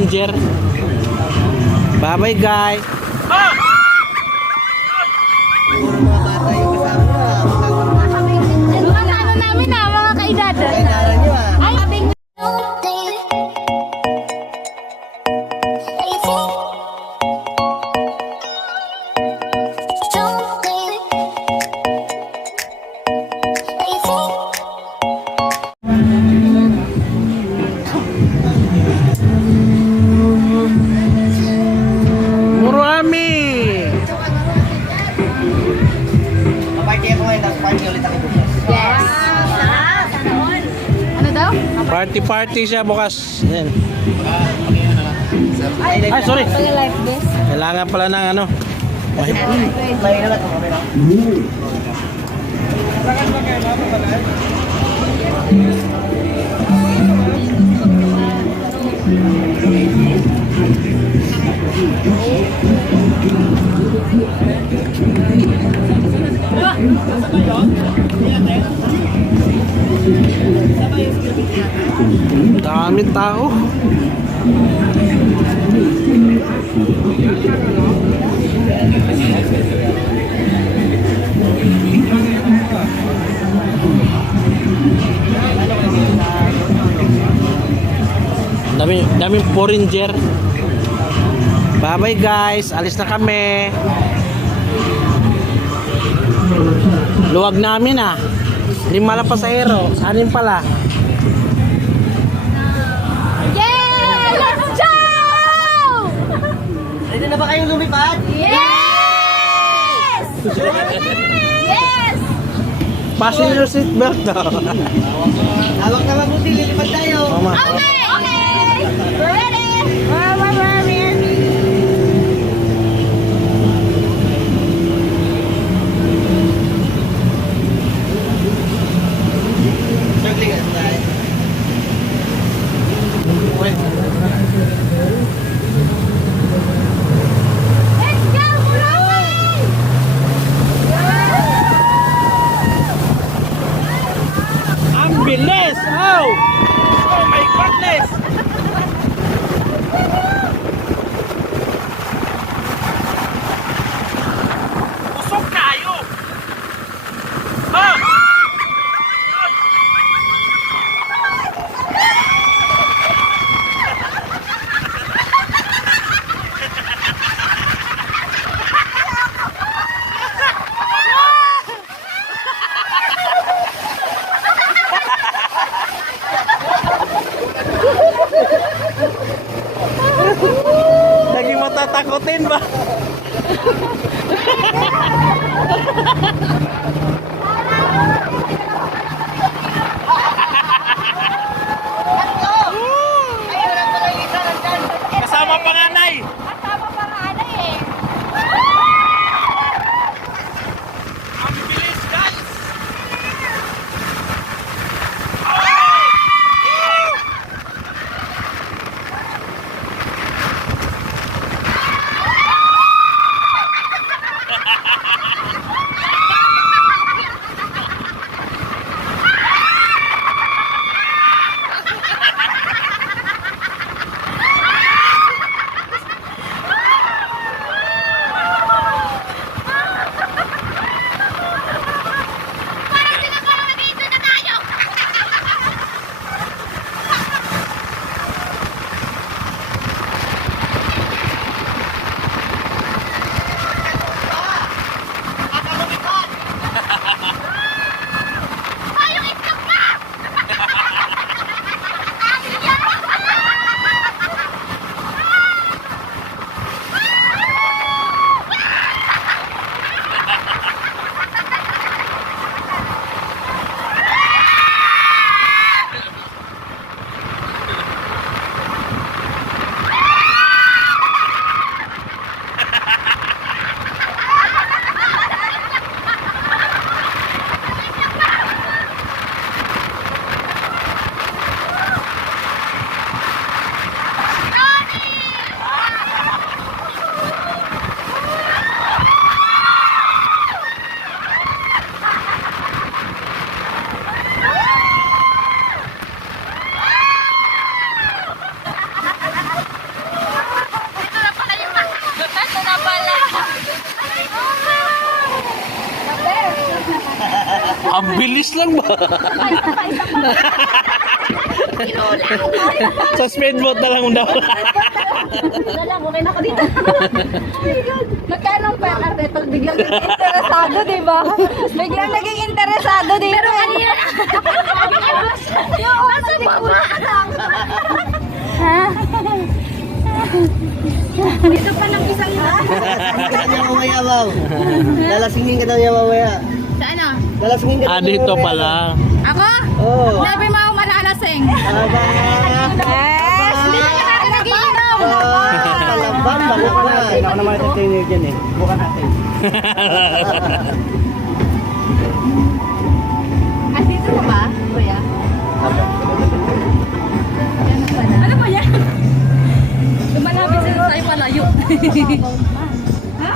Ranger. Bye-bye, guys. Puro mga bata yung kasama nyo. Mga ano namin mga kaidadan. Kaidaran nyo Ay, Murami. Party ako ngayon, tapos party ulit ako bukas. yes. Ano daw? Party siya bukas. Yan. Ay, sorry. Pala life best. Kailangan pala ng ano. May naman ako, okay lang. Daming tao. Daming foreigner. Bye-bye, guys. Alis na kami. Luwag namin ah. 5 lang pasahero. 6 pala. Yeah! Let's go! Ready na ba kayong lumipad? Yes! Yes! Passenger seat belt daw. Hawak na mabuti, lilipad tayo. Mama. Okay, okay! We're ready! We're ready! Sagling at tayo. Let's go, Murabi! Ang bilis! Oh! Oh my goodness! Usok kayo! Ah! Lagi matatakotin ba? Kasama panganay. Kasama pa nga ano eh. Ang bilis, guys! Ang bilis lang ba? Sa speedboat na lang daw. Wala lang, okay na ako dito. Oh my God. Magkano ang per arte? Biglang naging interesado, di ba? Biglang naging interesado dito. Pero kanina yung nasa baba lang. Ha? Dito pa lang isang Saan niya mamaya, Mau? Lalasingin ka daw niya mamaya. Sa ano? Lalasingin ka daw niya Dito mamaya. pala. Ako? Oo. Sabi mo ako malalasing. Aba. Yes! Hindi na ako nagiinom. Palaban, palaban. Ako naman entertainer dyan eh. Bukan natin. Ah, dito ka ba, kuya? Ano ba yan? Lumalapit sila sa'yo palayo. Ha?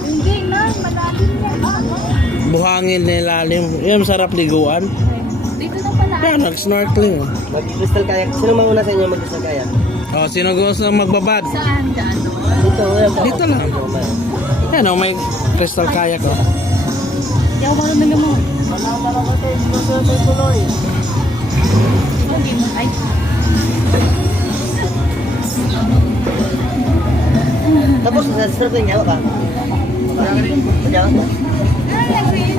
Hindi na, malalim yan. Buhangin nilalim. Yan, masarap liguan. Dito na pala. Yan, nag-snorkeling. Mag-crystal kayak. Sino mauna sa inyo mag-crystal kayak? Oh, sino gusto magbabad? Saan dyan? Dito, ayan po. Dito lang. Yan, oh, may crystal kayak. Oh. Hindi ako marunong naman. Ay. Tapos, sa snorkeling niya ka? Sadya ka? Ay, nag-green.